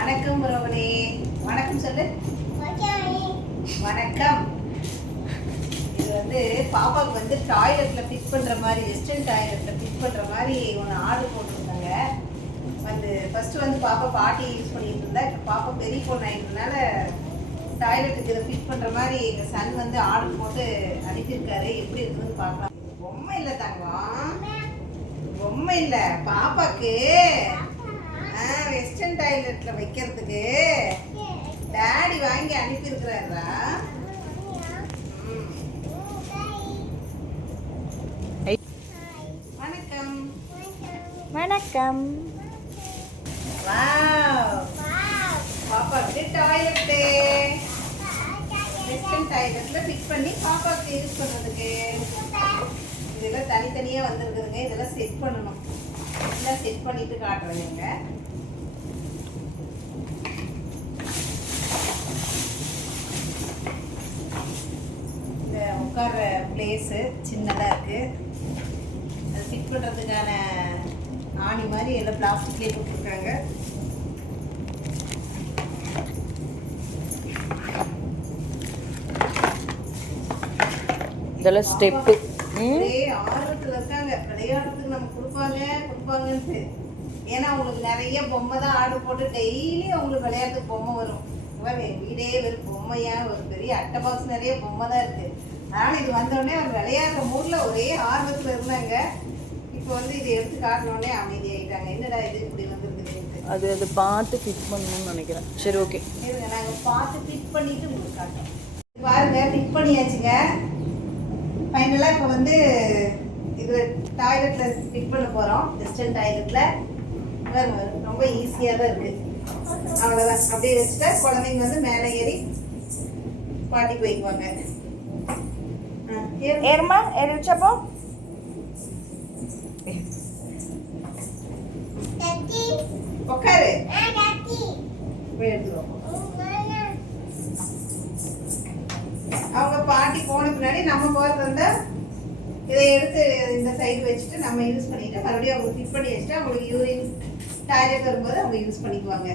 வணக்கம் உறவுகளே. வணக்கம் சொல்லு. வணக்கம். இது வந்து பாப்பாவுக்கு வந்து டாய்லெட்டில் ஃபிட் பண்ணுற மாதிரி, வெஸ்டர்ன் டாய்லெட்டில் ஃபிட் பண்ணுற மாதிரி ஒன்று ஆர்டர் போட்டிருந்தாங்க. வந்து ஃபஸ்ட்டு வந்து பாப்பா பாட்டி யூஸ் பண்ணிட்டு இருந்தா. இப்போ பாப்பா பெரிய பொண்ணு ஆகிட்டதுனால டாய்லெட்டுக்கு இதை ஃபிட் பண்ணுற மாதிரி எங்கள் சன் வந்து ஆர்டர் போட்டு அனுப்பியிருக்காரு. எப்படி இருக்குதுன்னு பார்க்கலாம். பொம்மை இல்லை தங்கம், பொம்மை இல்லை, பாப்பாக்கு வெஸ்டர்ன் டாய்லெட்டில் வைக்கிறதுக்கு டாடி வாங்கி அனுப்பியிருக்கிறாரா. வணக்கம். வணக்கம். பாப்பாக்கு டாய்லெட்டு வெஸ்டர்ன் டாய்லெட்டில் ஃபிட் பண்ணி பாப்பாவுக்கு யூஸ் பண்ணுறதுக்கு இதெல்லாம் தனித்தனியாக வந்துருக்குதுங்க. இதெல்லாம் செட் பண்ணணும். இதெல்லாம் செட் பண்ணிட்டு காட்டுறேங்க. இந்த உட்கார பிளேஸு சின்னதாக இருக்குது. அது ஃபிட் பண்ணுறதுக்கான ஆணி மாதிரி எல்லாம் பிளாஸ்டிக்லேயே போட்டிருக்காங்க. இதெல்லாம் ஸ்டெப்பு ஆர்வத்தில் இருக்காங்க. விளையாடுறதுக்கு நம்ம கொடுப்பாங்கன்ட்டு. ஏன்னா அவங்களுக்கு நிறைய பொம்மை தான் ஆர்டர் போட்டு டெய்லி அவங்களுக்கு விளையாட்டுக்கு பொம்மை வரும். வீடே வெறும் பொம்மையாக ஒரு பெரிய அட்டை பாக்ஸ் நிறைய பொம்மை தான் இருக்குது. அதனால் இது வந்தோடனே அவர் விளையாடுற மூடில் ஒரே ஆர்வத்தில் இருந்தாங்க. இப்போ வந்து இதை எடுத்து காட்டினோடனே அமைதி ஆகிட்டாங்க. என்னடா இது இப்படி வந்துருக்குது, அது பார்த்து ஃபிட் பண்ணணும்னு நினைக்கிறேன். சரி, ஓகே, இருங்க நாங்கள் பார்த்து ஃபிட் பண்ணிவிட்டு உங்களுக்கு காட்டோம். பாருங்க, ஃபிட் பண்ணியாச்சுங்க. ஃபைனலாக இப்போ வந்து இது டாய்லெட்டில் ஃபிட் பண்ண போகிறோம். வெஸ்டர்ன் டாய்லெட்டில் ரொம்ப ஈஸியாக தான் இருக்குது. அவ்வளோதான். அப்படியே வச்சுட்டா குழந்தைங்க வந்து மேலே ஏறி பாட்டி போய்க்குவாங்க. ஏறுமா, ஏறிச்சப்போ உட்காரு, போய் எடுத்துருவோம். அவங்க பாட்டி போன பின்னாடி நம்ம போகிறது இருந்தால் இதை எடுத்து இந்த சைடு வச்சுட்டு நம்ம யூஸ் பண்ணிட்டு மறுபடியும் அவங்க ஃபிட் பண்ணி வச்சுட்டு அவங்களுக்கு யூரின் டாய்லெட் வரும்போது அவங்க யூஸ் பண்ணிக்குவாங்க.